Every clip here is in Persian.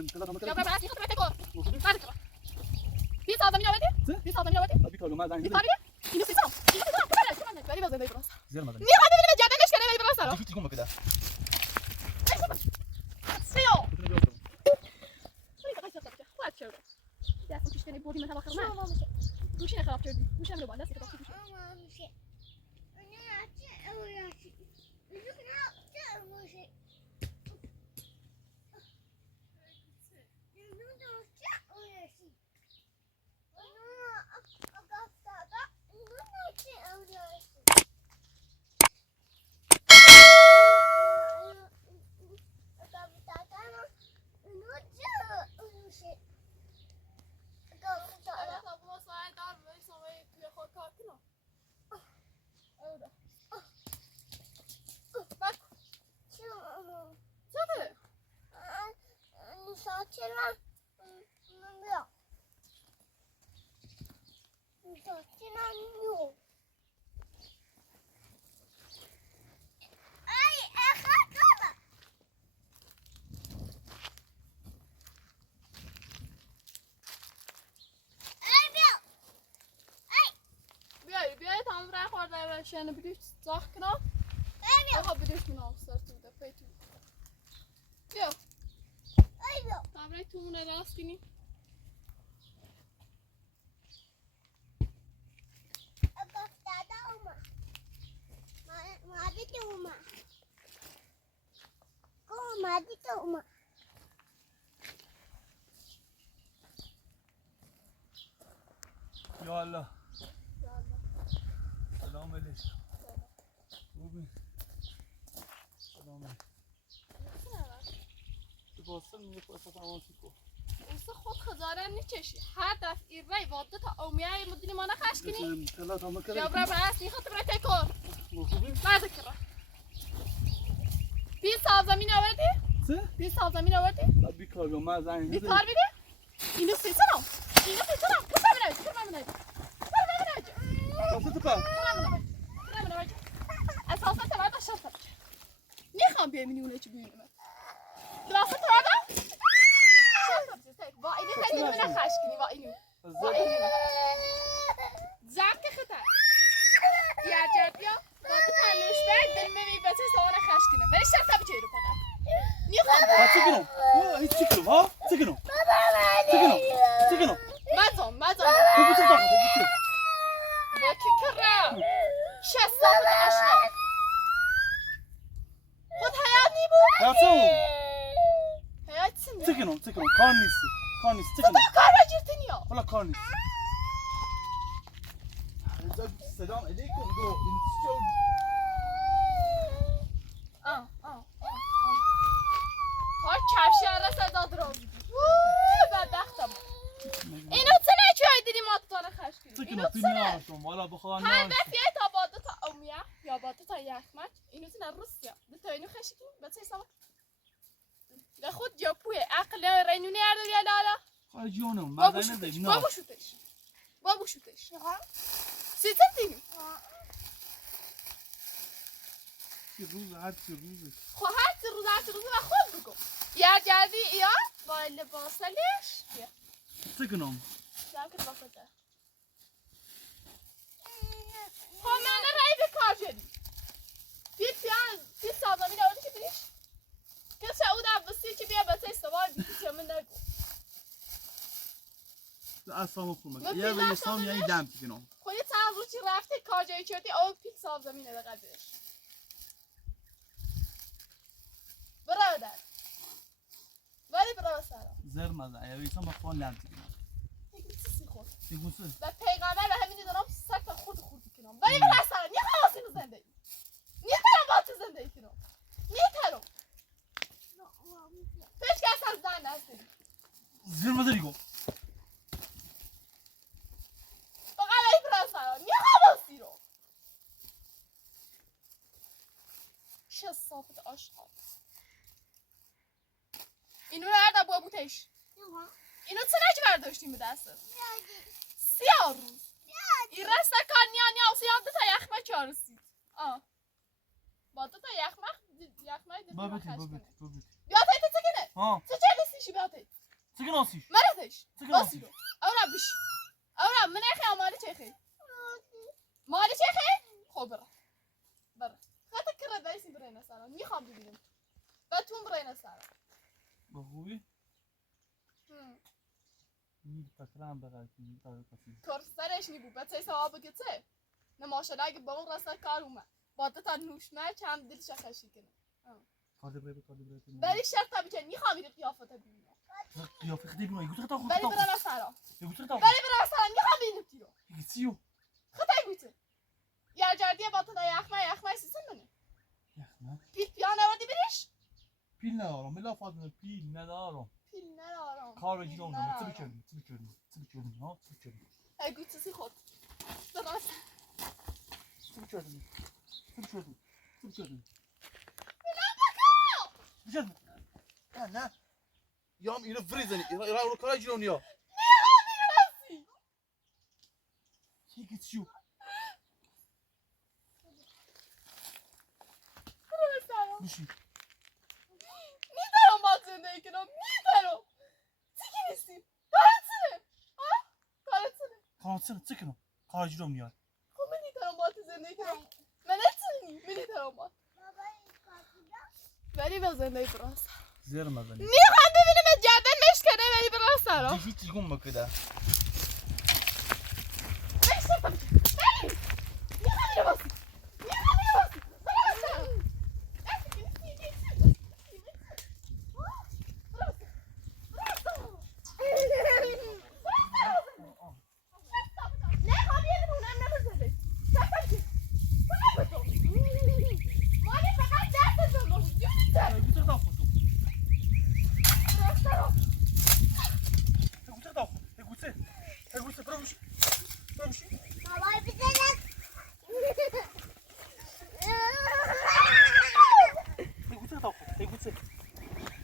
يا برا بعد يخطر تكور بعد كده في صعدة مين أودي في صعدة مين أودي أبي كلام ما زين في طارية إنه في صعب كمان غريبة زي براس زين ما زين نير هذا اللي جانا ليش كان زي براس دي تقوم كده سيو يا أخي تشتري بودي من هذا خرمان وش أنا خراب تردي وش أنا بعد أسيك تطيش عشان بديش تسخنه أخذ بديش من أوصل تودا فيتو يو أيوة تعبري تومنا راستيني أبغى تادا أما ما دي توما كم ما دي توما يا الله سلام عليك خوبی سلام عليك تواصل میگه فرصت آماسی کو وسه خود خزاره نکشی هر دفعه رای واده تا اومیای مدلی ما نخش کنی تلا تمام یا برا بعد میخواد برای تکور خوبی بعد کره بی سال زمین آوردی چه بی سال زمین آوردی بی کار ما زنگ بی کار بیده اینو سیسنم کجا می‌روی واسه تو پا اساسا تبعد الشرطة نخام بيميني چی بيميني دراسة تبعد شرطة بزيتك با اینو خیلی من خش کنی با اینو زرد خطر یا جابیا با تو تلوش بعد دل می‌بی بچه سوار خش کنه ولی شرطة بچه رو فقط نخام چیکنم هیچ چیکنم ها چیکنم مزام خوبی چه داخل با کی کرم شسته بود اشنا خود حیات نی بود حیاتم حیات سنده چیکنم کار نیست چیکنم کار را جرتنی ها ولی کار نیست سلام علیکم گو کار کفشی هر صدا درام بدبختم اینو چه نچوی دیدی ما تو خش کنی چیکنم پیمیاشم والا بخواه هر دفعه تا باده تا اومیه یا باده تا یخمک اینو تنه روسیا دو تا اینو خش کنی بچه سوا لخود جاپوی عقل رینونی اردو یا لالا خواهی جونم مردای ندهیم نه بابو شوتش سیتر دینی هر چی روزه خب هر روز و خود بگو یا جردی یا با لباسلش بیا چیکنم جمع که لباسه خب من رای به کار شدی بید سازمی نوردی که بیش کسی او دبستی که بیا بسه سوال بیدی که من نگو اصلا خوبه یه به یسام یعنی دم چیکنم خب یه چند روز چی رفته کار جایی چردی او پیت سازمی ندقه بیش برادر ولی برادر سرم زر مزه یا یسام با فان لم چیکنم یکی چیزی خود دیگوسه و پیغمبر و همینی دارم سک تا خود کنم ولی برادر سرم یه خواستیم زندگی نیه ترم با تو زندگی کنم نیه ترم پیش که اصلا زن هستی زر مزه دیگو فقط ولی برادر سرم نیه خواستی رو چه صافت آشقال اینو رو هر دبوه بوتش اینو چه نجی برداشتیم به دستت 3 روز این رسته کار نیا و سیاه دو تا یخمه چارسید با دو تا یخمه بابت بیا تایت چه کنه ها چه چه لیستیشی بیا تایت سكن أوسيش مرتش سكن أوسيش أصيله أورا بش أورا من أخي مالي شيخي مالي شيخي خبرة برا خاطر كره بايسي برينا سارة ميخوام ببینم بتون برينا سارة بخوبی؟ می‌پسرم بغل کنی کار سرش نیبود بچه سواب گته نماشده اگه با اون رسا کار اومد باده تا نوشمه چند دلش خشی کنه کارد برای بری شرط بیچه میخوام این قیافت ببینم قیافه خدی بینایی گوشه تا بری برا سارا گوشه تا بری برا سارا میخوام ببینم تیرو گیتیو خدای گوته یا جردیه با تو دا یخمه سیسن منه یخمه پیل پیان نوردی بریش پیل ندارم بلا فاطمه پیل ندارم پیل ندارم کار رو جیرم دارم چه بکردیم ها چه بکردیم ای گوته سی خود درست چه بکردیم بلان بکا نه یام اینو فریزنی ایران رو کار جیرم نیا نیها میرسی چه گیتیو برو سارا بشی میدارم با زندگی کنم میدارم چیکی نیستی کارتونه کاراتسه چه کنم کار جیرم نیا خب من نیدارم با تو زندگی کنم من نتونی من نیدارم با ولی به زندگی برا سارا زیر مزنی میخوام ببینم جردن مشکنه ولی برا سارا دیگه تیگم بکده بشتم بری میخوام اینو باسی برا سارا گوشه تا خودم گوشه برو بشی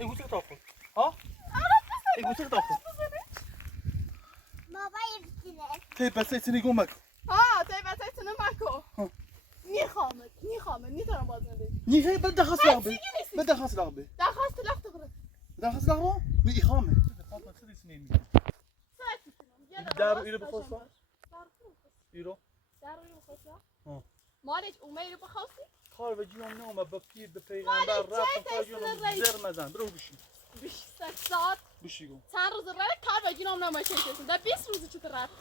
گوشه تا خود ها گوشه تا خود تی بس ایتونی گم بکن تایبتایتونو مکو میخوامه میتونم باز ندید نیه بده خاص لعبه بده خاص لعبه درخواست لخت برد ده خاص لعبه می إخامة فاطمة خذي سنين دارو إيرو بخوصة إيرو مالش اومه بخواستی؟ خال بجيهم نومه ببكير بپیغمبر رفت خواجون زر مزن برو بشی بیش ساعت بشی گو چند روز راه کار بجینم نامه چیزی ده 20 روز چطور رفت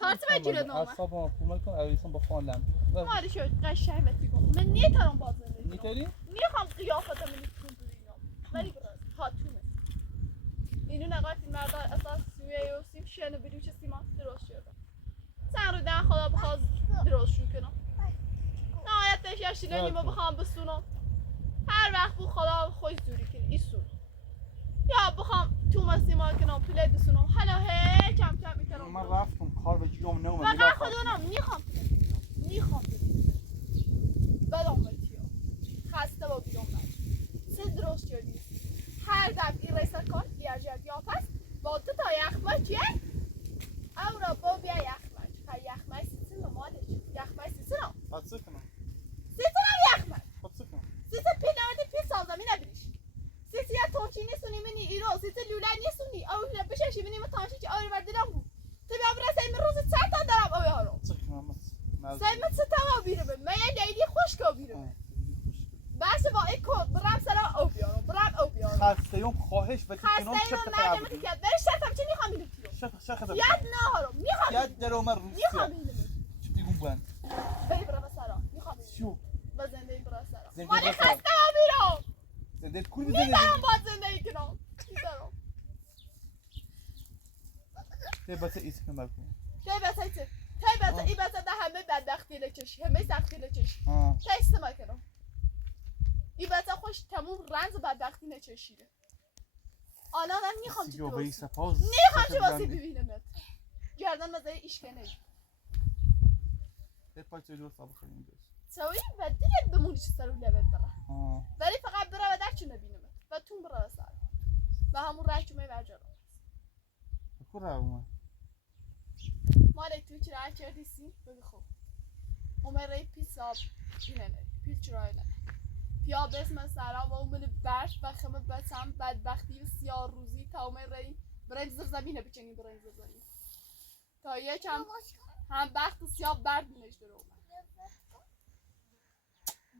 کارت بجیره نامه اعصابم خو میکن اویسم با فان لم مالش قشنگ بگم من نیتارم باز نمیکنم نیتاری میخوام قیافتم نیستم ببینم ولی برات هاتونه اینو نگاه این مرد اساس سویه و سیم شن بلوچ سیما درست شده چند رو ده خدا بخواد درست شو کنم نهایتش یا شیلنی ما بخوام بسونم هر وقت بو خدا خوش زوری کنه ایسون یا بخوام تو مسیما کنم پلی بسونم حالا هی کم کم میتونم من رفتم کار بجیهم نومه فقط خودونم میخوام بدم بچیا خسته با بیرون نشد سه درست شدی هر دفعی رسد کار بیاجرد یا پس با تو تا یخمه چیه؟ او را با بیا یخمه که یخمه سیسن مالش یخمه سیسن هم خط سکنم سیسن هم یخمه خط سکنم سیسن پی نورده پی سازمی نبیریش سیسن یا تونچی نیستونی منی ایرو سیسن لوله نیستونی او بششی منی متانشی که آوری بردیلم بود تو بیا برسه این روز چند تا دارم او یارو سکنم سیمت ستما بیرمه من یه لیلی خوشگاه بیرمه بس با این کود برم سلام او بیارم برم او بیارم خسته یوم خواهش و تکنم خسته شرط اینو مردمه که بری شرطم چه میخوام اینو بیرم شخ یاد نهارم میخوام یاد درو من میخوام روسیا اینو چی دیگم بند بری برم سلام میخوام اینو شو با زندگی برم سلام زندگی مالی برا خسته سلام. ما بیرم زنده کوی بزنه میدارم با زندگی کنم میدارم تی بس ایسکن بکن تی بس ای بس ده همه بدبختی لچشی همه سختی لچشی ها تست مکنم ای بس خوش تموم رنز بدبختی نچشیده آنا من میخوام تو سیگو به درست سپاس میخوام چه واسه ببینمت گردن مزای ایشکنه تی پای تو درست آب خیلی میدوست سوی و دیگه بمونی چه سر و لبت بره ها ولی فقط بره و در چه نبینمت و تون بره سر و همون رای چومه برجارم بکر اومد مالک تو چرا هر چردی سی بگی خوب اومه رای پیس آب اینه نه پیس چرای نه پیا بسم سرا و اومه برش و خمه بسم بدبختی و سیاه روزی تا اومه رای برای زمینه بچینی برای زمین تا یکم هم وقت سیاه بردونش درو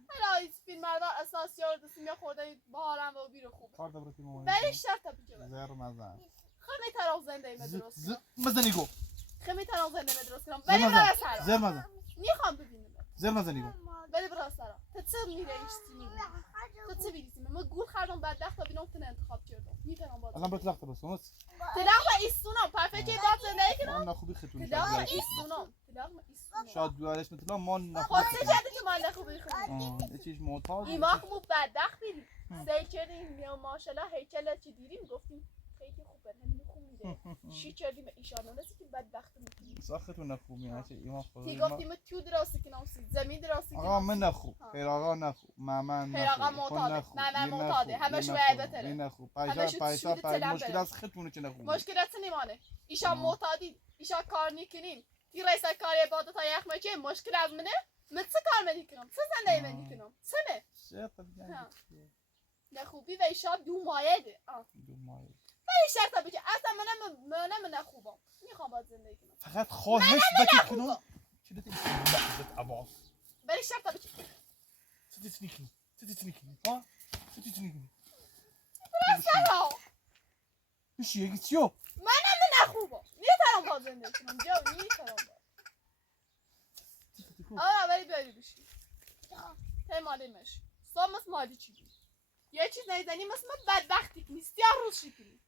هلا فیلم مردار اساسی ها رو دستیم یا خورده بهارم و بیرو خوب کار دبرتی مامان ولی شرط بچه زر مزن خمی تراغ زنده ایمه درست کنم مزنی گو خمی تراغ زنده ایمه درست کنم ولی برای سرا زر مزن میخوام ببینم زر مزنی گو ولی برای سرا تا چه میره ایشتی تا چه بیریسیم ما گول خردم بدبخت تا بینم تنه انتخاب کردم میتونم باز الان برات لخت بس اونس تلاق و ایستونم پرفکه باز زنده ای کنم من نخوبی خطونی تلاق و ایستونم تلاق و ایستونم شاید بیارش مثلا ما خود نخوبی چه کرده که من نخوبی خودم یه چیش معتاد ایماخ مو بدبخت بیریم سعی کردیم یا ماشالله هیکل چی دیریم گفتیم خیلی خوبه همین خوب میده شی کردیم ایشان نسی که بدبخت میکنیم ساختون نخوبی هرچی ایمان خدا تی گفتیم تو دراستی کنم زمین دراستی کنم آقا من نخوب خیر آقا نخوب مامان خیر آقا معتاده مامان معتاده همش باید بتره این نخوب همش پایشا شوده تلم مشکل بره. از خطونه چه نخوب مشکلات نمیمانه ایشان معتادی ایشان کار نیکنیم تی رئیس کار عبادت های اخمچه مشکل از منه من چه کار میکنم چه زندگی میکنم چه نه شرط دیگه نخوبی و ایشان دو مایه ده دو ماه این شرط بگه اصلا من نخوبم میخوام باید زندگی کنم فقط خواهش بکی کنم چه دیدی لحظت عباس ولی شرط بگه چه تیکنی ها چه تیکنی سرا میشه یکی چیو من نخوبم میتونم باید زندگی کنم جا میتونم آره ولی بیاری بشی تیمالیمش سامس مالی چی بود یه چیز نیزنی مثل من بدبختی نیست یا روز شکنی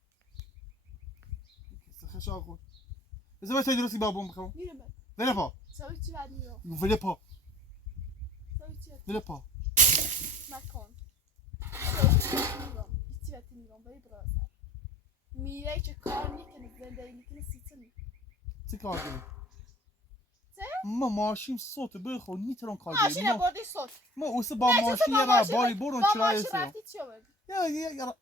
خشا خود بذار باید درستی بابام بخوام میرم من ولی پا سوی چی باید میرم ولی پا سوی چی باید ولی پا مکن سوی چی باید میرم هیچی باید میرم ولی برای سر میره که کار میکنه زندگی میکنه سیتر میکنه چه کار کنی؟ چه؟ ما ماشین صوت بخور نیترون کار ماشین کنیم بردی صوت ما اوسه با ماشین یه را باری برون چرای ماشین سه رفتی چی آوردی؟ یا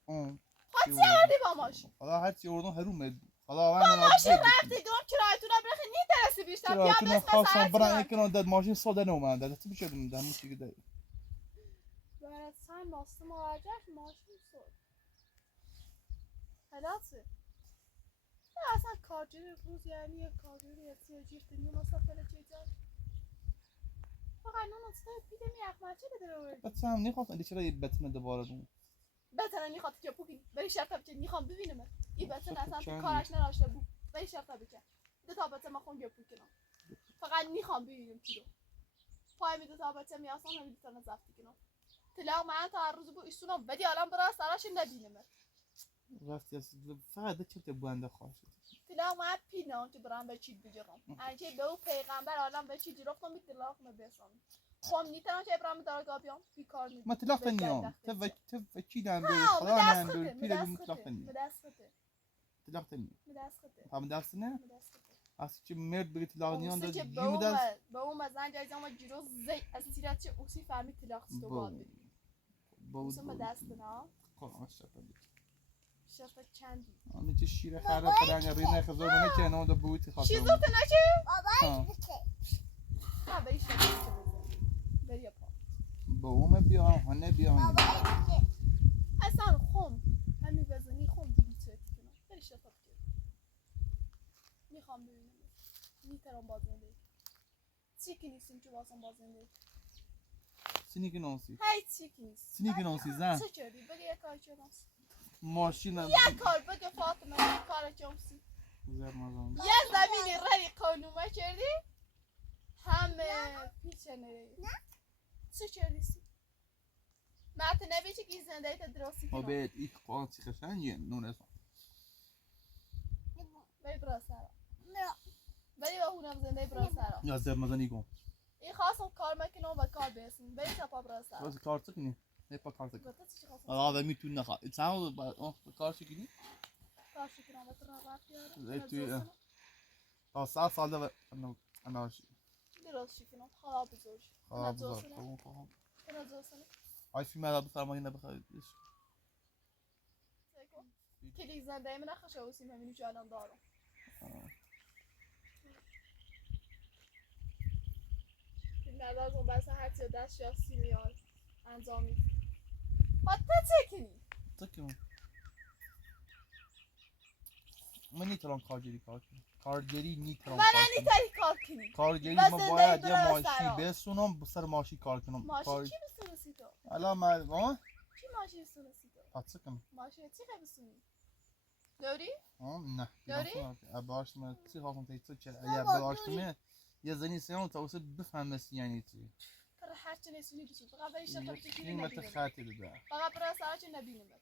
خود چی آوردی با ماشین؟ خدا هرچی اردن هرومه خدا با ماشین رفتی دوم کرایتون هم بخی نیترسی بیشتر بیا چرا بس خواستم مسئلت برای کنم اینکه داد ماشین صدا نومنده دستی بشه دم چی گده برای سن ماسته مراجعش ماشین صوت حلاته اصلا کارجوری روز یعنی یه کارجوری یه سیاجی دنیا مسافر چیزا فقط نون اصلا پیده می اخمچه بده رو بردی بس هم نخواستم دی چرا یه بتمه دوباره دون بتنه میخواد که پوکی بری شرطه بچه میخوام ببینم این بتن اصلا تو چند کارش نداشته بود بری شرطه بچه دو تا بچه ما خون گپو کنم فقط میخوام ببینم چی رو پای می دو تا بچه می اصلا همین دو تا زفتی کنم تلاق من تا هر روز بو ایستونم بدی الان برای سراش نبینم رفتی از فقط ده چرت بنده خواهد تلاق من پینام که برام به چی بگیرم انچه به او پیغمبر الان به چی جرفتم می تلاق من بسام خب نیتم که ابراهیم دارگاه بیام بیکار نیست ما تلاقت نیام تو چی دارم بری ها خدا مدست من خطه بری پیره بیم مدست تلاقت خطه نیام مدست خطه تلاقت نیام مدست خطه هم دست نه مدست خطه از چه مرد بگی تلاقت نیام اوسی داد که جیم دست به اون مزن جایزه ما جیرو زی از سیرت چه اوسی فهمی تلاق تو باید بگی اوسی مدست نه قرآن شد شفت چندی آنی چه شیر خراب پرنگ رینه خزار منه که نام دا بویتی خواستم چیزو تو نچه؟ ها ها بری شفت چه بزن بری پا با اومه بیان هنه بیان اصلا خم همین بزنی خم دیگه چه کنم بری شفت که میخوام ببینم میترم بازنده چی که نیستیم که واسم بازنده سینی که نانسی هی چی که نیست سینی که نانسی زن چه کردی؟ بگی یک کار چه نانسی ماشین یک کار بگه فاطمه یک کار چه نانسی زر مزان یه زمینی رای قانومه کردی همه پیچه نری چه کردی سی؟ مرد نبی چه که زنده ایت درستی ما کنم بید ایک قان چی خشنگی نونه سان بری برا سرا بری با هونم زنده برا سرا یا زر مزانی گم این خواستم کار مکنم و کار بیسیم بری سپا برا سرا باز کار تکنی نه پا کار تکنی گفته چی خواستم آقا و میتون نخواه سامو با کار چکنی کار شکنم و ترا رفت توی تا 100 سال ده اناشی درست شکنم خلا بزرگ خدا بزرگ خدا ترا زوسنه آی فیلم هذا بفرمایید نبخواید کلی زنده من نخواشه وسیم همینو که الان دارم فیلم ندار اون بس هرچی دست یا سیمیار انجامی خود تا چه کنی؟ تکنی من نیتران کارگری کار کنم کارگری نیتران من کار کنم نیتاری کار کنی کارگری بس ما زندگی باید یه برای ماشی سرا. بسونم سر ماشی کار کنم ماشی چی بسونسی تو؟ الان من چی ماشی بسونسی تو؟ پاتسه کنم ماشی چی خیلی بسونی؟ داری؟ نه داری؟ باش من چی خواهم تیتو چه اگر باشتمه یه زنی سیام تا واسه بفهم یعنی چی برای هر چی نسونی بسون فقط برای شتا بچه قیمت خاطر ده فقط برای سرا چی نبینمت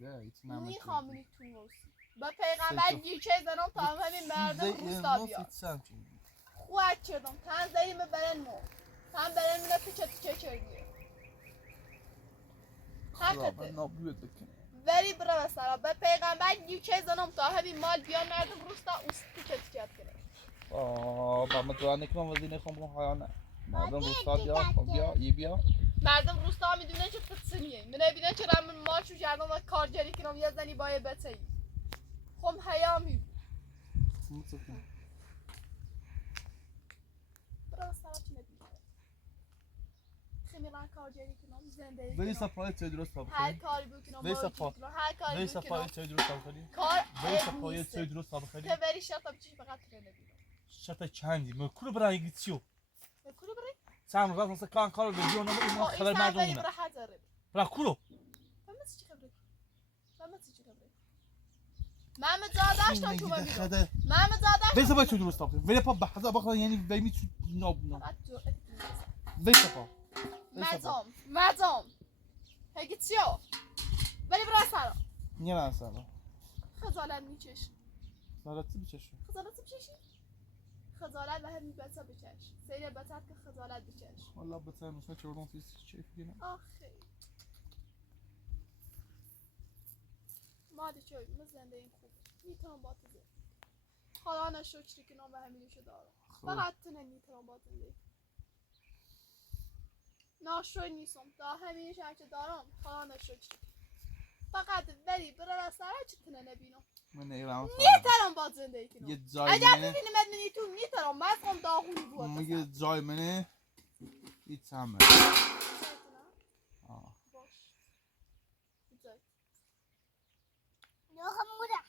ده ایت نمک میخوام تو موسی با پیغمبر گیچه زنم تا همین مردم روستا بیاد خواهد کردم تن زیم برن مو تن برن منو پیچه تیچه کردیه حقته نابود بکنه ولی برای سرا با پیغمبر گیچه زنم تا همین مال بیان مردم روستا اوست پیچه تیچه کنه با متوان نکنم وزی نخوام بگم حیانه مردم روستا بیا مردم روستا میدونن چه تسنیه من نبینن چه رمون ماشو جردم و کارگری کنم یه زنی بای بتایی خم حیامی متسکن برای سرا چی نبینه خیلی کارگری کنم زنده ولی کنم صفای چه درست تاب هر کاری بکنم ولی هر کاری بکنم چه درست تاب کنی کار ولی صفای چه درست تاب کنی که بری شتا بچی فقط تو نبینم شتا چندی من کلو برای گیتیو کلو بری سام راست مثلا کار بدیو نمیدونم خبر مردم برای حضره برا کلو فهمت چی خبره محمد زادش تا تو ببینم محمد زادش ولی صفای چه درست تاب کنی ولی پا بحثا بخواد یعنی بیمی تو نابودم ولی صفا مزام هگی چیو ولی برای سرا nie ma sama. خجالت میچش خجالت بچش. خجالت بچشی خجالت به همین بچه بچش سیر بچه که خجالت بچش والله بتاعي مش متشوفون في شيء فينا. آخی مادی چوی مزنده این خوبه میتونم با تو زنده خدا نشکری که نام به همینشو دارم فقط تو نمیتونم با تو زنده ناشوی نیستم تا همینش هرچه دارم خدا نشکری فقط ولی برای سرا چی تونه نبینم من ایران میتونم با زنده کنم یه جای اگر منه ببینی منی تو میتونم مزقم داغونی بود یه جای منه ایت همه باش بذار نخموره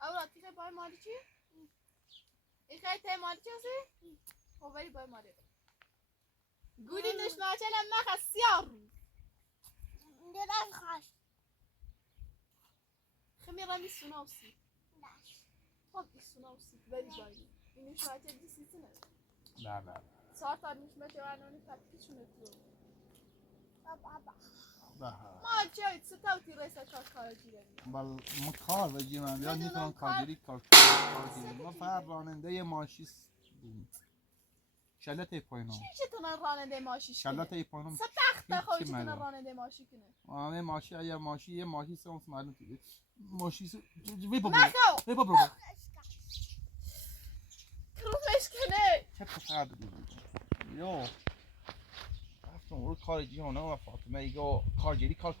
اول تیکه بای مالی چی؟ ایکای ته مالی چی هستی؟ خب ولی بای مالی گولی نشناچه لما خسیار درست خواست خمی رامی سوناوسی نش خب ای سوناوسی ولی بایی این نشناچه دیسی تنه نه سار تا نشناچه ورنانی فتکی چونه تو بابا ما جایی ستا و تیرسه کار جیره بل مکار بجی من یا نیتون کارگری ما فقط راننده ماشی شلت پایینم چی چطور راننده ماشی شلت پایینم سپخت خواهی چطور راننده ماشی کنه آره ماشی اگر ماشی یه ماشی سه اونس معلوم توی ماشی وی بابا مخو وی بابا کروفش کنه چه پسر بدی یو رفتم رو کار جیانه و فاطمه ایگو کارگری کار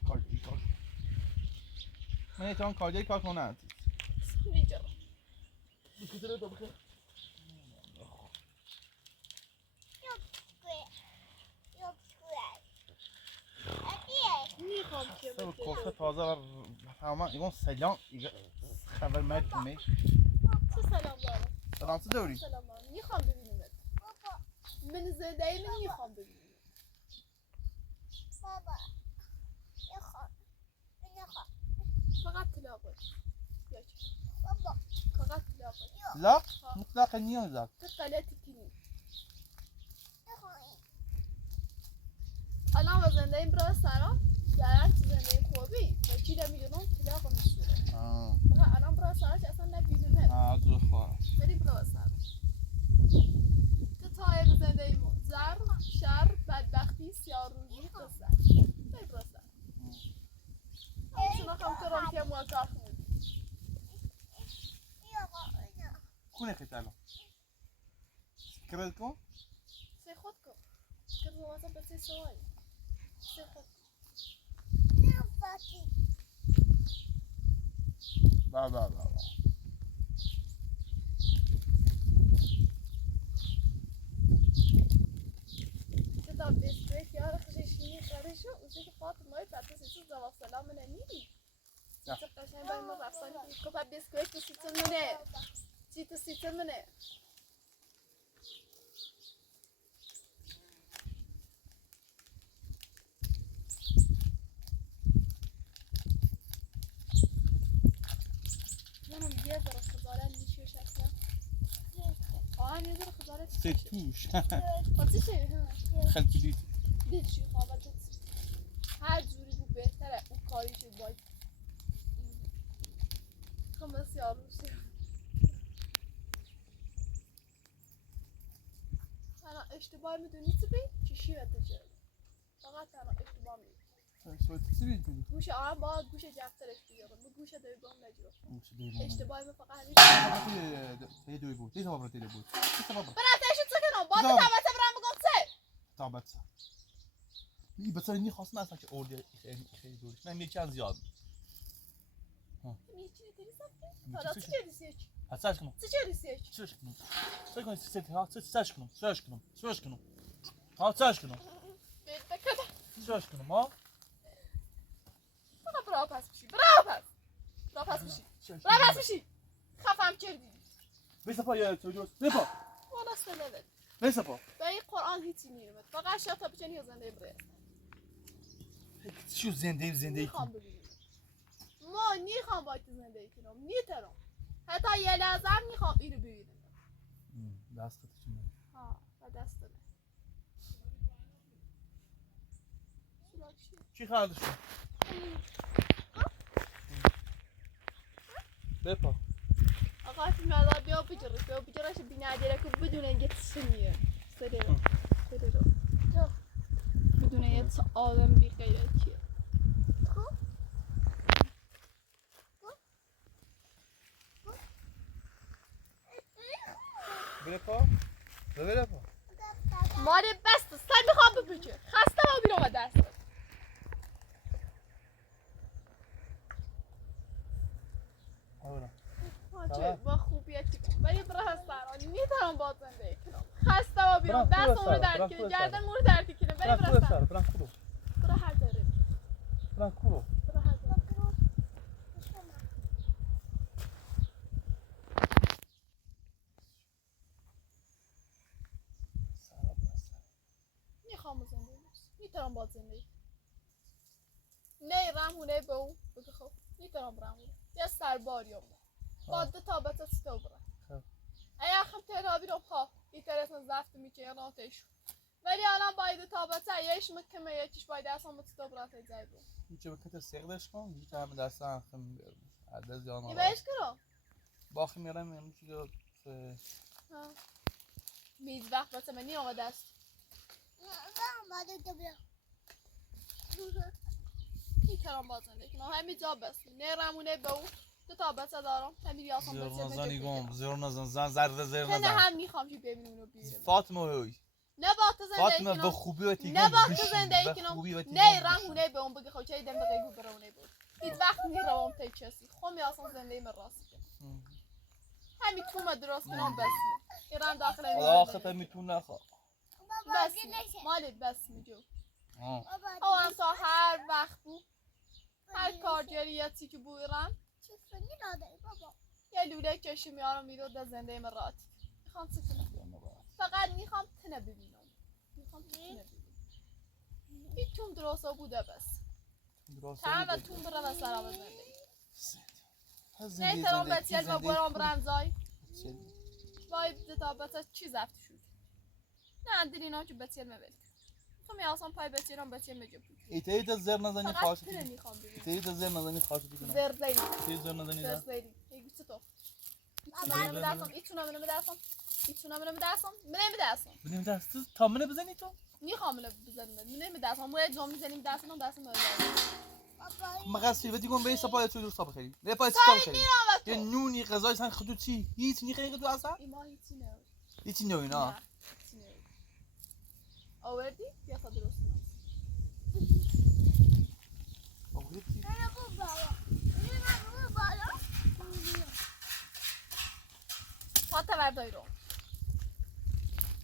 من ایتان کارگری کار کنند میجا بکتره تو بخیر میخوام که سر کافه تازه همه ایگون سلام خبر مرد می چه سلام دارم سلام چه دوری سلام دارم میخوام ببینیمت من زنده ای من میخوام ببینیمت بابا نخوام فقط طلاقه یا چی بابا فقط طلاقه لا مطلق نیازد تو غلطی کنی نخوام الان و زنده این برای سرا گرم تو زنده این خوبی و چی دا میدونم طلاقه میشوره فقط الان برای سرا که اصلا نبینیمت عدو خواه بریم برای سرا تو تایم زنده ای ما زر شر بدبختی سیاروزی قصه بریم برای سرا همچون نخوام تو رام که موکا خود کنه خیلی الان کرد کن سی خود کن که روازه بسی سوایی سی خود با کتاب بسته یار خششینی خارشو اوزی که فاطمه بعد از این زوا سلام نمیدی چه قشنگ باید ما رفتن Kopa bisküvit ısıtın mı ne? Çiğit ısıtın mı ne? Canım diye zara kızara nişiyor şakla. Ne zara kızara C'est touche. Fatih şey ha. خالتي دي Bir şey haber et. Her cüri bu betere o kayı şey bay. Kaması yavrusu. Sana اشتباه میدونی چی بی؟ چشی بتجه. فقط تنها اشتباه میدونی. سويت تسوي دي گوش آن باید گوش جفترش بیارم. من گوش دویبام نجرم. وش دي اشتباه من فقط همین. هي دوي بوت دي تبابا دي بوت دي تبابا برای تشت سکنم. باید زام. تبعت برام بگم سه. تعبت ني بس ني خاصنا اصلا اوردي خیلی دورش من یکی از زیاد میچینی تری سفتی؟ حالا چی کردیسیش؟ هستش کنم چی کردیسیش؟ چش کنم سر کنم ست ها سش کنم سش کنم ها سش کنم بیت بکده. سش کنم ها فقط برای پس بشی. برای پس. برای پس بشی. برای پس بشی. خفم کردی. بسپا یا تو جوز بسپا والا سلامت. بسپا به این قرآن هیچی نیست. فقط شاید تا بچنی از زنده بره. شو زنده میخوام ببینم. ما نیخوام باید زنده کنم. نیترم. حتی یه لحظه هم میخوام اینو ببینم. دست خطش ها و دست داره. چی خواهدش بپا آقا فیلم ازا بیا بجرش بی نادره که بدون اینکه تسمیه سری رو بدون یه آدم بی غیرتیه بپا بپا ماری بسته سعی میخوام بپیچه خسته ما بیرون و دسته چه با خوبیه چی کنم ولی برای سران نیترم با زنده کنم خسته ما بیرون دست رو درد کنه گردن مور درد کنه ولی برای سران برای هر داره برای هر داره میخوام زنده نیترم با زنده نه رمونه به اون بگه خب نیترم رمونه یه سرباریم با دو تا بتا ستو برم ایا خم تهرا بیرم ها ایترسن زفت میچه یا ناتش ولی الان باید تا بتا یهش مکمه یکیش باید اصلا متستو برم تا جایبو هیچ وقت سیغدش کن هیچ هم درس هم عدد جان این بهش کرو باخی میرم میرم چیزا میز وقت بتا منی آمده است نیترم بازنده کنم همین جا بس نه رمونه به اون دو تا بچه دارم همین یاسم زور بچه نزنی گم زور نزن زن زرد زر نه نزن هم میخوام که ببینم اونو بیرم فاطمه هوی نه با تو زنده فاطمه به کنم خوبی و تیگم نه با تو زنده کنم نه رمونه به اون بگی خود چه دم بگی گو برونه بود هیچ وقت میروم تا چیزی خود میاسم زنده من راست کنم همین تو ما درست کنم بس ایران داخل آخه میتونه خا بس مالت بس میجو هم تا هر وقت بود هر کارگریتی که بود ایران یه لوله کشی میارم میرو در زنده من راحت میخوام سکنم فقط میخوام تنه ببینم هیچ توم درست بوده بس تن و توم بره و سرم زنده نه ترام بتیل و برام برمزای وای بزتا بتا چی زفت شد نه اندلی نا که بتیل مبل میخوام یه آسان پای بتیلم بتیل مجب ایتایی زر نزنی فقط خواهد تنه میخوام ببینم ایتایی زر نزنی خواهد بکنم زر زیری زر نزنی زر دا زیری هی گوشت تو ایتونا منو بدرسم بنیم دست تا منه بزنی تو میخوام بزنم منو بدرسم موی جام میزنیم دستم مقص فیلم دیگه به سپاه تو درست بخری نه پای سپاه بخری یه نونی غذای سن خودت چی هیچ نی تو اصلا ایما هیچی نه هیچ نه اینا آوردی یا خود درست کنم آوردی فاطمه بردای رو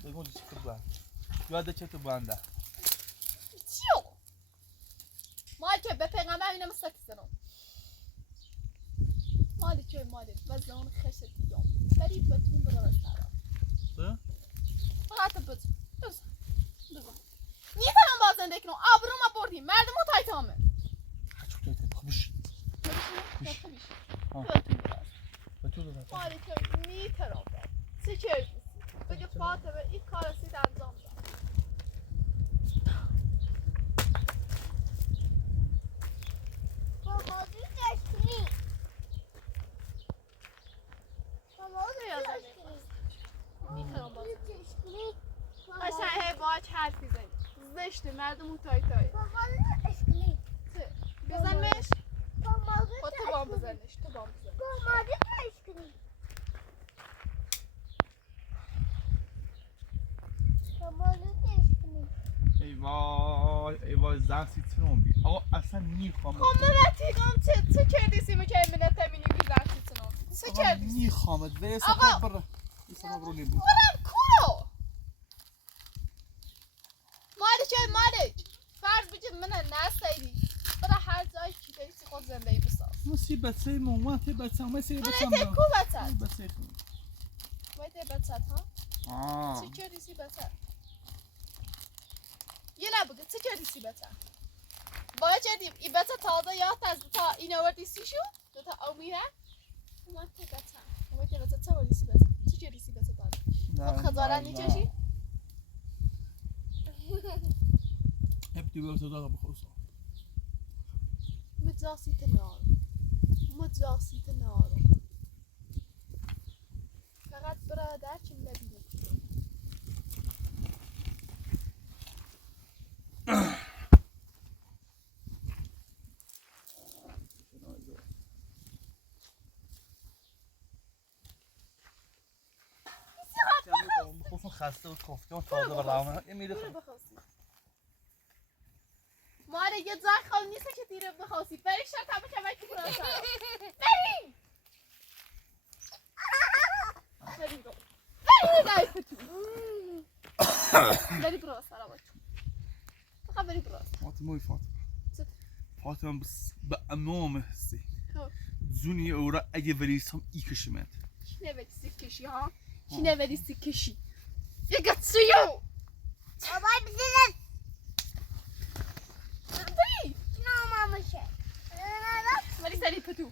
بگو چی تو با یاد چه تو بنده چیو مال که به پیغمبر اینم سکسنم مالی از اون خشت دیگم برید بتون برو بستر فقط بزن نیترم بازنده کنم آبرو ما بردیم مردم رو تایتامه چوب تایتامه خبش مالی که نیترم چه چه بگه فاطمه این کار سید انجام داد بابا دیگه نیترم بازنده قشنگ هی باید حرف میزنی زشته مردم رو تایتایی بزنمش خود تو بام بزنش تو بام بزنش ای وای زن سیترون بی آقا اصلا میخوام خب مرتیقم چه کردی سیمو که امینت امینی بیزن سیتنام چه کردی میخوامت به آقا. سفر برا ایسا برو نیبو برم کورو مالک فرض بجید منه نستیدی برا هر جایی که داری سی خود زندگی بساز نسی بچه مومت بچه همه سی بچه منه تکو بچت بچه خون باید بچت ها چه کردی سی بچت یه نبگه چه کردی سی بچت باید جدیم ای بچت تازه یاد از تا این آوردی سی شو دو تا امیره اومد تی بچت اومد تی بچت چه وردی سی بچت چه کردی سی بچت داره خود خزارن نیچشی هب die Welt da بخوصا مجاسی تنارو فقط برادر که نبینه بخوصا خسته و کفتیان تازه و رامه یه میره خود ماره یه جای خال نیسته که دیره بخواستی بری شد همه که بکی برای سرم بریم بری برای سرم فقط بری برای سرم فاطمه فاطمه بس به امام هستی زونی اورا اگه ولیسم ای کشیمت کی نویسی کشی ها؟ کی نویسی کشی؟ یه گتسیو بابا بزنه بری نامامشه ولی سری پتو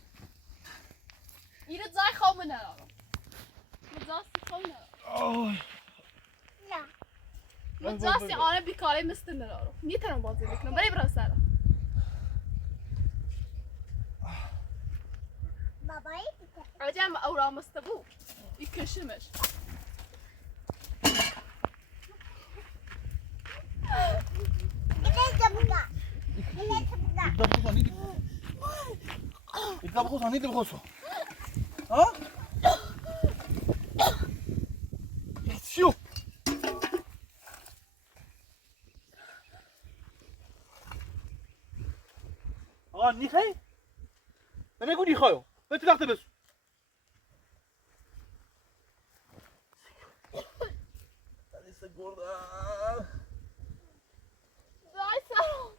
ایره جای خواه من نرارم مجاستی خواه نرارم نه مجاستی آنه بیکاره مثل نرارم نیترم بازی بکنم بری برای سرم بابایی دیگه عجم اورا مستبو يكشمش إذا بخصها نيدي بخصها ها شو نيخي أنا أقول نيخايو بنت تحت بس لسه جوردا زای سرم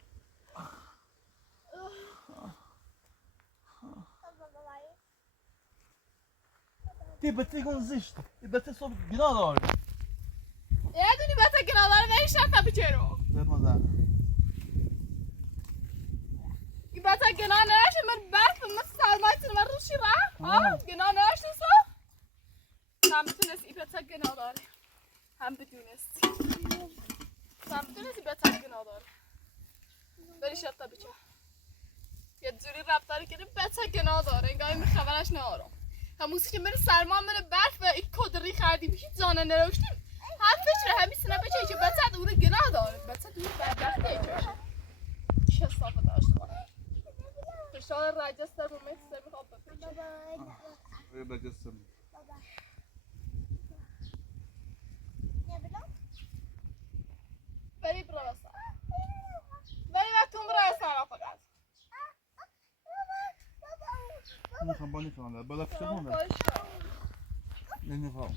تي بتيجون زشت بتتصل جنادار يا دوني بس جنادار ما يشاف بيچرو زي ما زال بس جناناش من بعرف مثل ما تمرشي را ها جناناش نسا هم تونس بس جنادار هم بدونست هم تونس بس جنادار بريش حتى بيچه یه جوری رفتاری کرده بچه گناه داره انگار این خبرش نهارم هموسی که من سرما من برف و این کدری خردیم هیچ جانه نروشتیم هم فکره همی سنه بچه که بچه اونه گناه داره بچه دونه بدبخته ایچوشه چه صافه داشت کنه فشار رجستر با مهستر میخواب بفکر بجسم بری براسا بری وقتون براسا فقط أنا خباني كمان بلا فشلون لأني خاو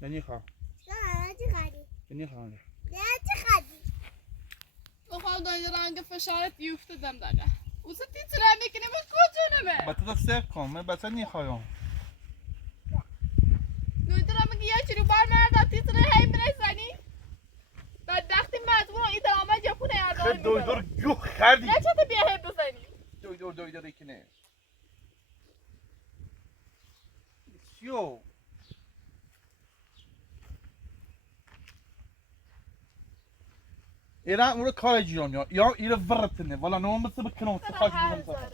لأني خاو لأني خاو بخواه داید رنگ فشارت بیفته دم دقه وست تیتره میکنه من کجونمه با تو دا سرک کن من بسا نیخوایم نویدرم میگه یه چی رو بار مردا تیتره هی میرسنی بعد وقتی مجبور این درامه جپونه خیلی ارداری دویدور جو خردی یه چه بیا هی بزنی دویدور ایکنه چیو ایران اون رو کار جیان یا ایره ورتنه والا نمون مثل بکنم سخاش بیرم سخاش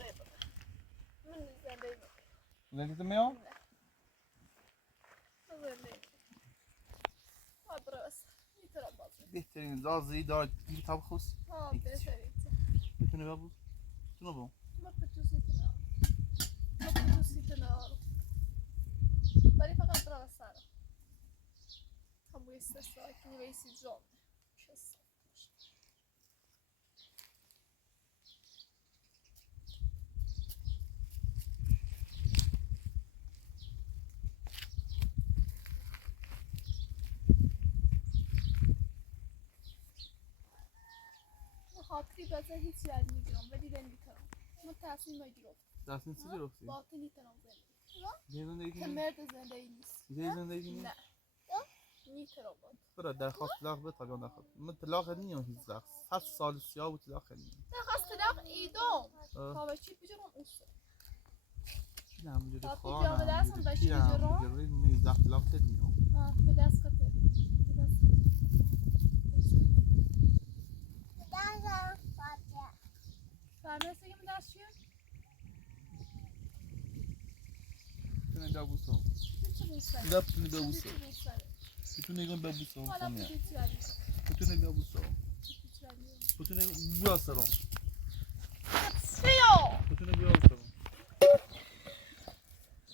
من زنده زنده میام؟ بهترین زازی دارد این تاب خوست بتونه بابو بتونه بابو ولی فقط برای سر هم باید استثنایی که نیویسی جامعه خاطری بزن هیچی از میگیرم ولی نمیتونم من تصمیم میگیرم تصمیم چی گرفتی؟ باطل نیتونم یه زندگی که نیست؟ مرد زندگی نیست یه زندگی نیست؟ نه نیتونم باطل برای درخواست طلاق به طلاق نخواد من طلاق نیم هیچ وقت 7 سال سیاه و طلاق نیم درخواست طلاق ایدام تا چی بجرم اوسه چی همونجوری تا خواهنم پیجامه دستم همونجوری داشتی پیرم بجرم همونجوری میزه طلاق نیم به دست خطه به دست خطه فهمیدی که من دست چیه؟ بتونه بابوسو چه بوسه؟ دا بتونه بابوسو چه بوسه؟ بتونه ایگون بابوسو حالا بودی چی علی؟ بتونه بابوسو بتونه بیا سرم سیاه! بتونه بیا سرم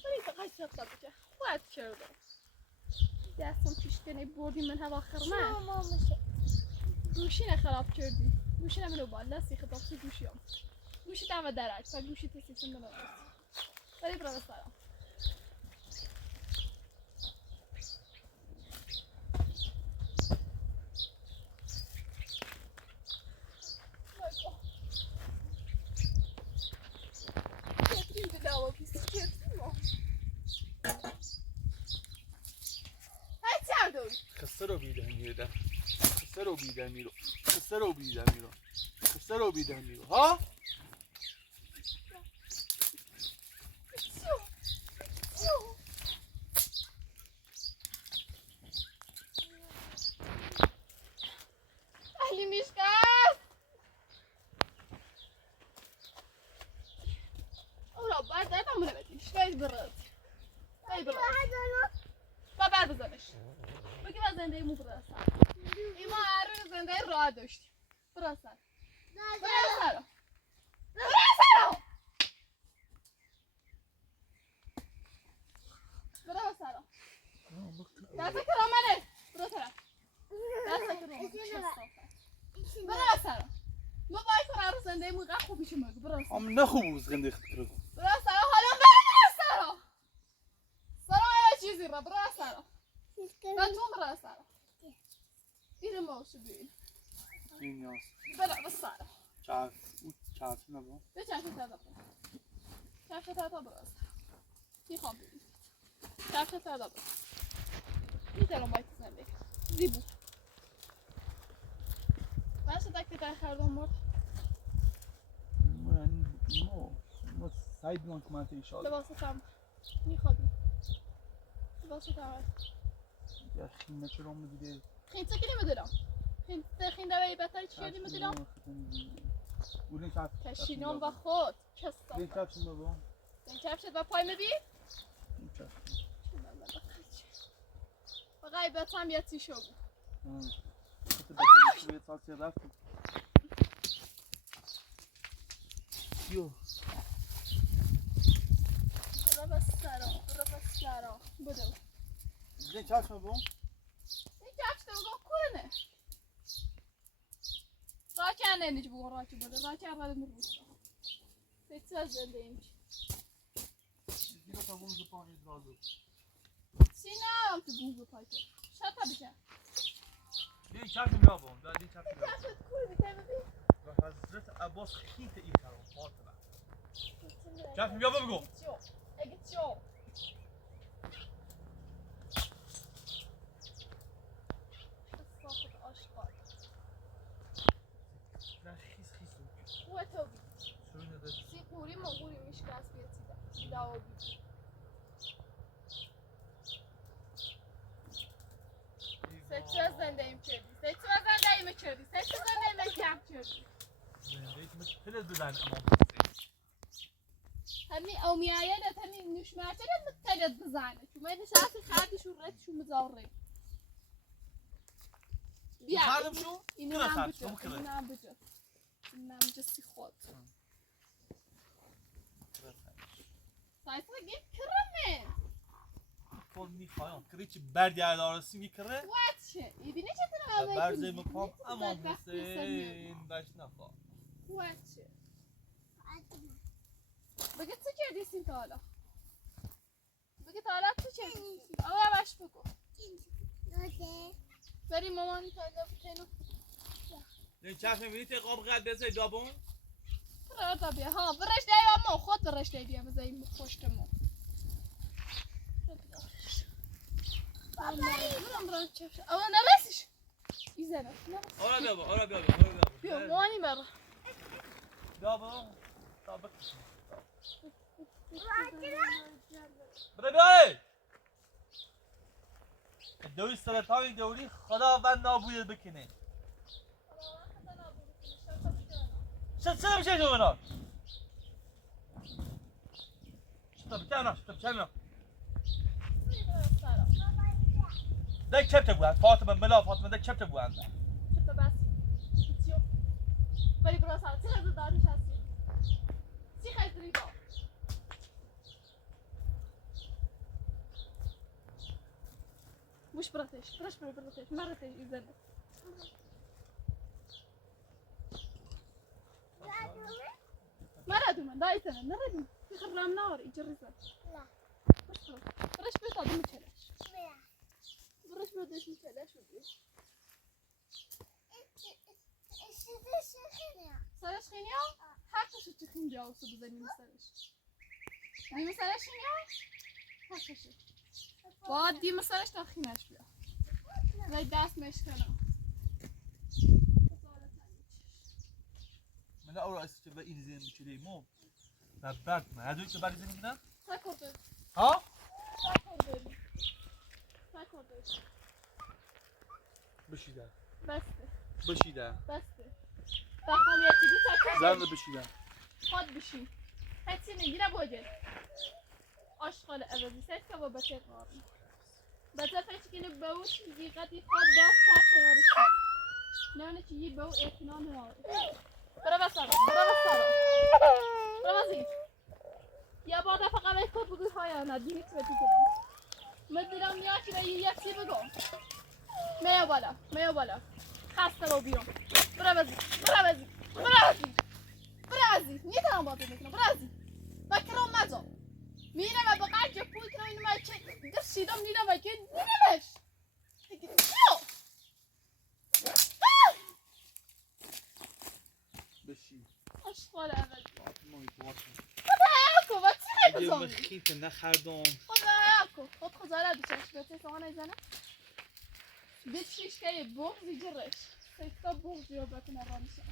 ولی فقط سخته بوده خواهد کرده دستم پیشکنه بردی من هوا خرمه گوشی خراب کردی گوشی نمیدو بالا سی خطاب سی گوشی هم گوشی دم درک و گوشی تسیسم منو ولی برای سلام کترین به دوا پیستی کترین ما های چردون خسته رو بیده میره خسته رو بیده میرو خسته رو بیده میرو خسته رو بیده میرو ها؟ علی میشکست اورا باید دردم منو بدیش باید برد باید برد با بر بزنش بگی با زنده مو برسن ایما هر روز زنده راه داشتیم برسن برسن برسن برسن دست کرامله برسن دست کرامله برسن ما باید که هر روز زنده مو قد خوبی چه مگه برسن هم نخوب زنده خطر برسن حالا برسن سلام یا چیزی را برسن بچون برسن این موشو بین این یاس بلا بسر چاف او چاف نبا به چشم تازه چشم تازه برسن کی خواب بین چشم تازه برسن میتونم باید زنده زیبو باشه تاکتی تای خردم مرد ما سعید میان که من تایی شاد لباستم میخوابی لباستم یا خیمه چرا میدیده خیلی که نمیدونم خیلی دوایی بهتری چی شدی میدونم اون چاف کشینام با خود کسا این چاف شما با این چپ شد با پای میبی؟ این چاف با غیبت هم یه تی شو بود خیلی بچه روی سال سیه رفتیم یو برو بس سرا بدو این چاف شما با این چپ شده بگم کنه را کنه نیچ بگم را چی بوده را چی اول مربوط سیچه از زنده اینچ دیگه تا بون زپانی درازو چی نه تو بوم پای تو شد تا بشه این چاف شما با این چاف شما چپ شد کنه بیتای ببین و حضرت عباس خیت این کارو خاطره جف بیا بگو اگه نه خیس خوبه تو بی شروع نده سی قوری مغوری میشکست بیتیده بیداو بی سه زنده ایم کردی سه زنده ایم کردی سه زنده ایم کم کردی زنده ای تو تلت بزن اما همین اومیایه ده همین نشمارچه ده تلت بزنه چون من نشاطی خردشون ردشون بزاره بیا خردم شو اینو کنه هم خرد بجا شو کنه اینو هم بجا اینو هم بجا سی خود سایسا گیت کرمه کن میخوایم کری چی برگرد آرسی میکره واتشه یبینه چطور آوای برزه میکنم اما حسین باش نخواه واتشه بگه چه کردی سین تا حالا بگه تا حالا چه کردی آقا باش بگو بریم مامانی تا اینجا بکنم این چشم میبینی تقام قد بزای دابون را تا بیا ها برش دیم ما خود برش دیم بزاییم پشت ما اما نبسش ایزنه آره بیا بیا مامانی برا دابون دابون بده بیاره دوری سرطانی دوری خداوند نابود بکنه چه میشه تو اونا شطب ده کبت بوند فاطمه ملا فاطمه ده کبت بوند شطب بسی چیو بری برا سر چه خیلی دارش هستی چی خیلی با مش براتش مرتش ایزنه مرادو من دايتنا نردو يخرم نار يجرسه لا برش بيطا دم تلاش برش بدش متلاش ودي سرش خينيا حتى شو تخين جاو سو بزني مسرش دي مسرش خينيا حتى شو بعد دي مسرش تخينش بيا زي دست مشكله من اول رئیس به این زین میچلی مو بعد ما هذول بعد زين منها تاكورد ها تاكورد بشیده بسته بشیده بخوام یه چیزی تاكورد زن بشیده خود بشی هتی نگیره بوده آشغال عوضی سید که با بچه قارن بچه فکر کنه باوش حقیقتی خود باز چاپ شده نمونه که یه باو اعتنام ناره برا بسارا برا بزید یا با دفعه قبل کد بگوی های نه دیمیت بهتی کنم مدیرم نیا که به یه چی بگو میو بالا خسته با بیرون برا بزید نیترم با میکنم برا بزید بکرم مزا میره و بقیه که پول کنم اینو من چه گرسیدم نیرم و که نیرمش بشی آشغال عوضی فاطمه باشه خدایا با چی دیگه بزنی مخیت نخردم خدایا خود خزاره دیشش بچه سوان ایزنه بچیش که یه بغزی جرش سیتا بغزی رو بکنه را میشه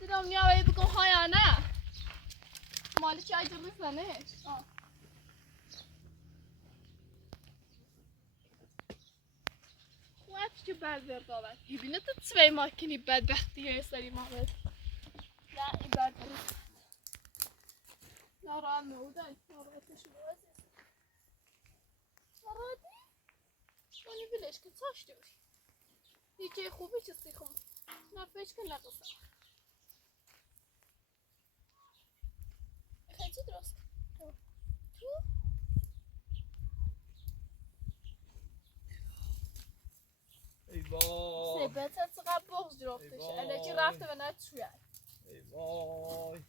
دیدم نیاوی بکن ها نه مالی چی ای جرش زنهش خواه که برزر داود ایبینه تو zwei ماکنی بدبختی های سری ماهد نه این برزر نارا مودای نارا تشو بازی نارا دی شونی بلش که چاش دوری یکی خوبی چستی کن نفش که نقصه خیلی درست تو ای وای سبت هست قبل بغز جرافتش الکی رفته به نت شوید ای وای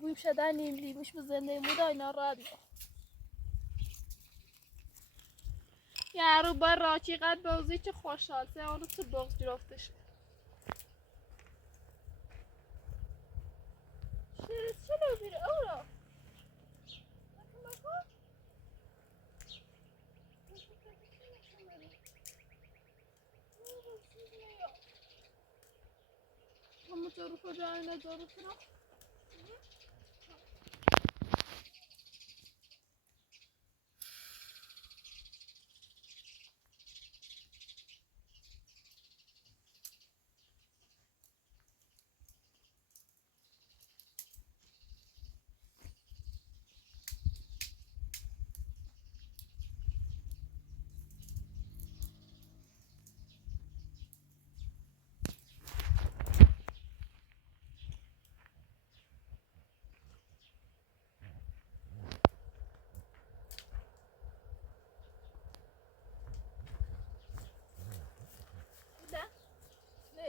بویم شدن لیمش به زنده مودا اینا را بیا یارو بر راچی قد بازی چه خوشحال سه آنو تو بغز جرافته شد چلو بیره او را همه جارو کجا اینه جارو کنم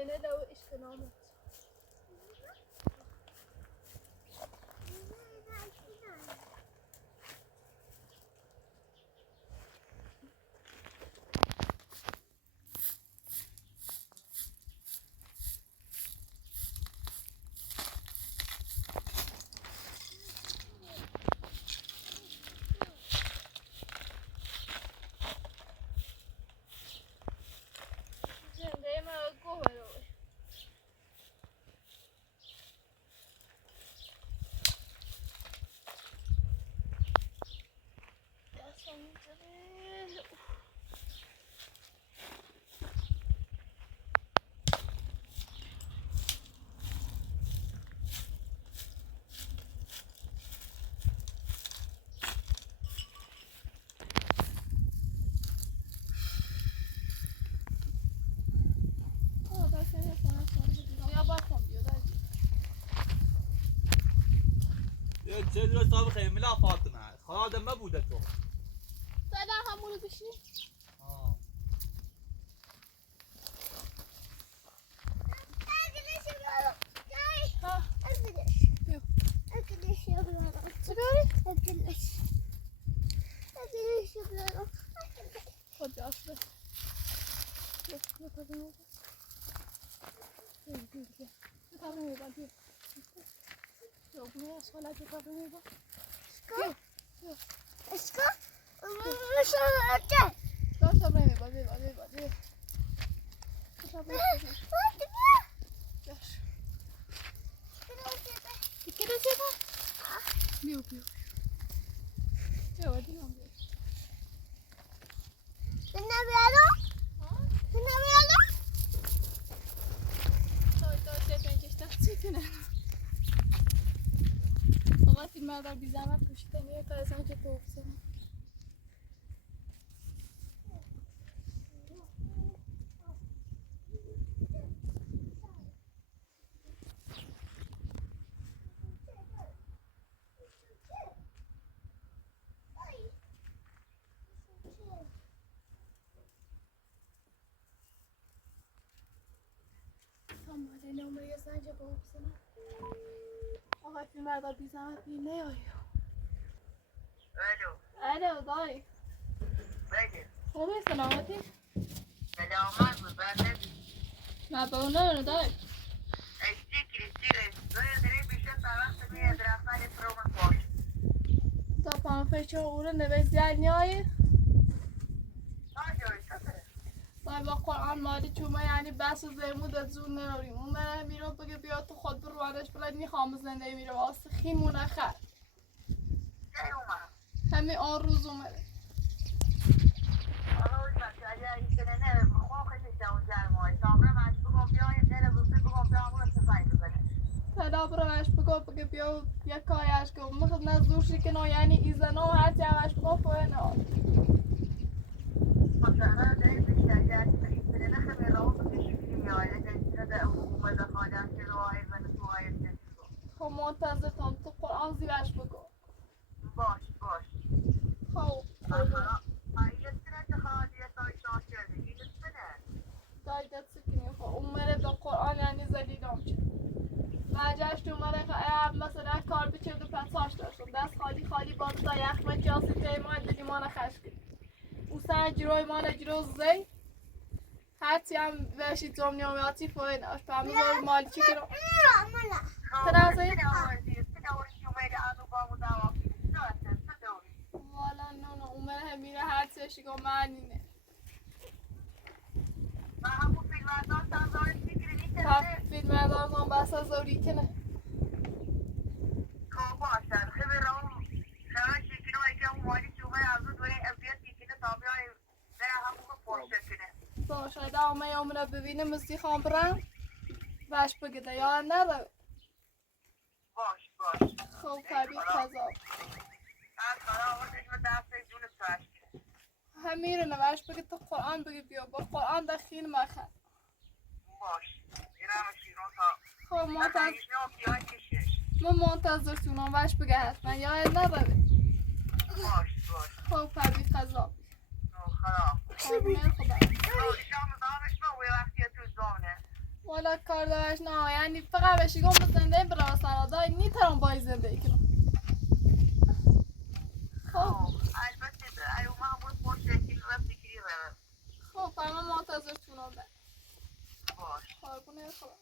نه لو ايش كلامك زنده ما قوة چه روز تا بخیر ملا فاطمه خادم ما بوده تو سلام همونو بشین خود جاسته مادر بی زحمت پوشیدنی تا از آنجا بگذارم مادر نمره از آنجا بگذارم آقای فیلم بردار بی زحمت بی نیایی الو دایی خوبی سلامتی؟ سلامت بود برداری نه با اونه دایی Doia trebuie și să arată mie de la care promă poș. Da pan fece o oră ne vezi al نیایی دایی با قرآن مادی چوما یعنی بس و زیمود از زون نراریم اون منه میرم بگه بیا تو خود بروانش بلد میخوام زنده میره واسه خیمونه خر همه آن روز اومده صدا برایش بگو بیا یک کاریش کن مخد نزدورشی که نه یعنی ایزنا و هرچی همش بگو فوه نه خب منتظر تام تو قرآن زیرش بگو باش باش خب دایی دست سکنی خب اومده به قرآن یعنی زدیدم چه برجشت اومده مثلا کار بچرد و پساش داشتم دست خالی خالی باز دا یخمه جاسی تای ما دیدی مانا خشکی او سن جروی مانا جرو زی هرچی هم بشید زمنیامیاتی فوی ناش فهمیدار مالی چی کنم ترازه والا نه اومه همینه هرچی شیگو معنینه فیلم ازم بس از اوری کنه باشه دامه یومونه ببینه مستی خان برم بش بگده یا نره باش خب طبیعی خزاب همیره نوش بگه تو قرآن بگه بیا با قرآن دخیل مخن خب منتظر تونم وش بگه حتما یا نره خب طبیعی خزاب والا کار داشت نه یعنی فقط بشیگم به زنده برای سرادای نیترم باید زندگی کنم خب فرما منتظر تونم به خاربونه خدا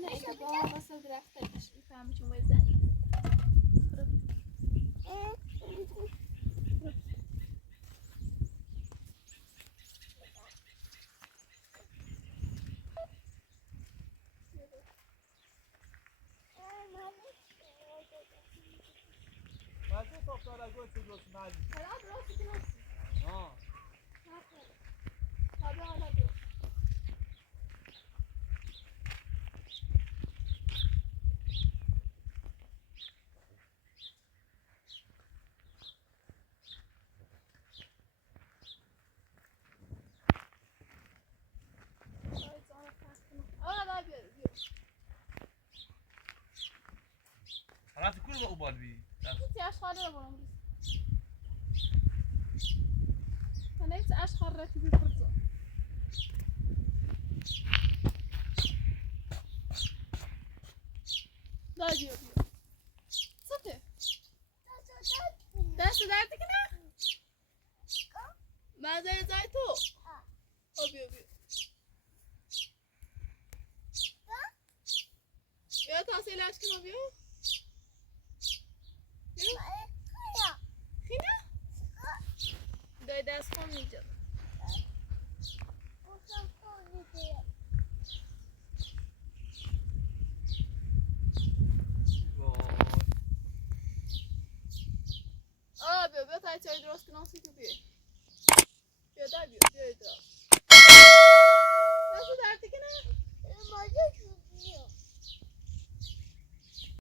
نه اتباع واسه درخته بشی فهمی چون باید زنده بعضی تافتار اگه چه دوست مردی آه حالت کل رو اوبال بی هیچ اشخار رو برام من هیچ اشخار رو که بپرزم دا بیا سته دست درد کنه مزه زای تو بیا بیا تحصیل اشکنه بیا خیلی؟ دای دست کن میجا بیا تا چای درست کنم سی تو بیا دا بیا